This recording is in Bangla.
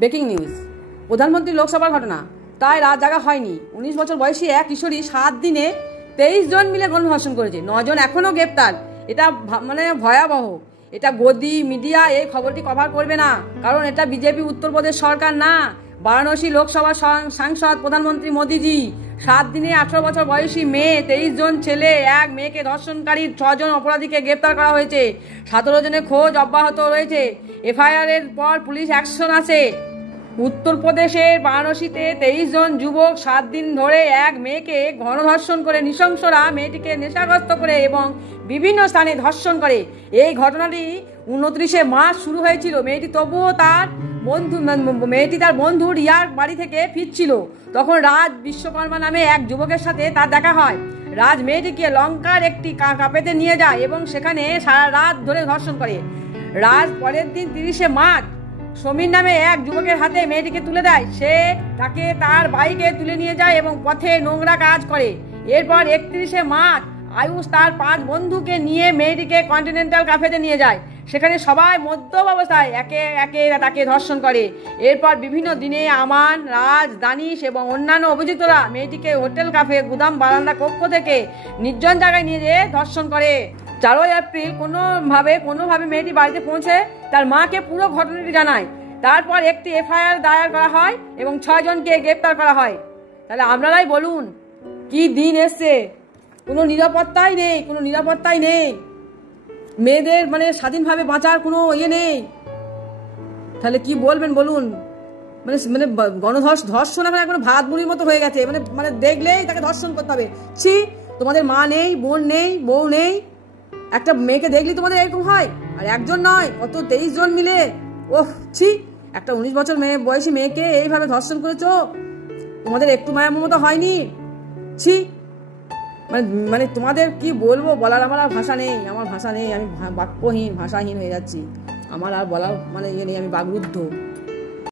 ব্রেকিং নিউজ, প্রধানমন্ত্রী লোকসভার ঘটনা। তাই রাত জাগা হয়নি। 19 বছর বয়সী এক কিশোরী 7 দিনে 23 জন মিলে গণধর্ষণ করেছে। 9 জন এখনও গ্রেপ্তার। এটা মানে ভয়াবহ। এটা গদি মিডিয়া এই খবরটি কভার করবে না, কারণ এটা বিজেপি উত্তরপ্রদেশ সরকার না, বারাণসী লোকসভা সাংসদ প্রধানমন্ত্রী মোদিজি। 7 দিনে 18 বছর বয়সী মেয়ে, 23 জন ছেলে, এক মেয়েকে ধর্ষণকারী 6 জন অপরাধীকে গ্রেপ্তার করা হয়েছে। 17 জনের খোঁজ অব্যাহত রয়েছে। এফআইআর এর পর পুলিশ অ্যাকশন আছে। উত্তরপ্রদেশের বারাণসীতে 23 জন যুবক 7 দিন ধরে এক মেয়েকে গণধর্ষণ করে নৃশংসরা মেয়েটিকে নেশাগ্রস্ত করে এবং বিভিন্ন স্থানে ধর্ষণ করে। এই ঘটনাটি 29শে মার্চ শুরু হয়েছিল। মেয়েটি তার বন্ধু রিয়ার বাড়ি থেকে ফিরছিল। তখন রাজ বিশ্বকর্মা নামে এক যুবকের সাথে তার দেখা হয়। রাজ মেয়েটিকে লঙ্কার একটি কাপেতে নিয়ে যায় এবং সেখানে সারা রাত ধরে ধর্ষণ করে। রাজ পরের দিন 30শে মার্চ সমীর নামে এক যুবকের হাতে মেয়েটিকে তুলে দেয়। সে তাকে তার বাইকে তুলে নিয়ে যায় এবং পথে নোংরা কাজ করে। এরপর 31শে মার্চ আয়ুষ তার 5 বন্ধুকে নিয়ে মেয়েটিকে কন্টিনেন্টাল ক্যাফেতে নিয়ে যায়। সেখানে সবাই মদ্যপ অবস্থায় একে একে তাকে ধর্ষণ করে। এরপর বিভিন্ন দিনে আমান, রাজ, দানিশ এবং অন্যান্য অভিযুক্তরা মেয়েটিকে হোটেল, কাফে, গুদাম, বারান্দা কক্ষ থেকে নির্জন জায়গায় নিয়ে যেয়ে ধর্ষণ করে। 4 এপ্রিল কোনোভাবে মেয়েটি বাড়িতে পৌঁছে তার মাকে পুরো ঘটনাটি জানায়। তারপর একটি এফআইআর দায়ের করা হয় এবং 6 জনকে গ্রেপ্তার করা হয়। তাহলে আপনারাই বলুন কি দিন এসছে। কোনো নিরাপত্তাই নেই। মেয়েদের মানে স্বাধীনভাবে বাঁচার কোনো ইয়ে নেই। তাহলে কি বলবেন বলুন। মানে ধর্ষণ এখন কোনো ভাত মুড়ির মতো হয়ে গেছে। মানে দেখলেই তাকে ধর্ষণ করতে হবে। ছি, তোমাদের মা নেই, বোন নেই, বউ নেই, একটা মেয়েকে দেখলি তোমাদের এরকম হয়? আর একজন নয়, কত 23 জন মিলে। ওহ ছি, একটা 19 বছর বয়সী মেয়েকে এইভাবে ধর্ষণ করেছো। তোমাদের একটু মায়া মমতা হয়নি? ছি, মানে তোমাদের কি বলবো, বলার আমার আর ভাষা নেই। আমি ভাষাহীন হয়ে যাচ্ছি। আমার আর বলার ইয়ে নেই, আমি বাকরুদ্ধ।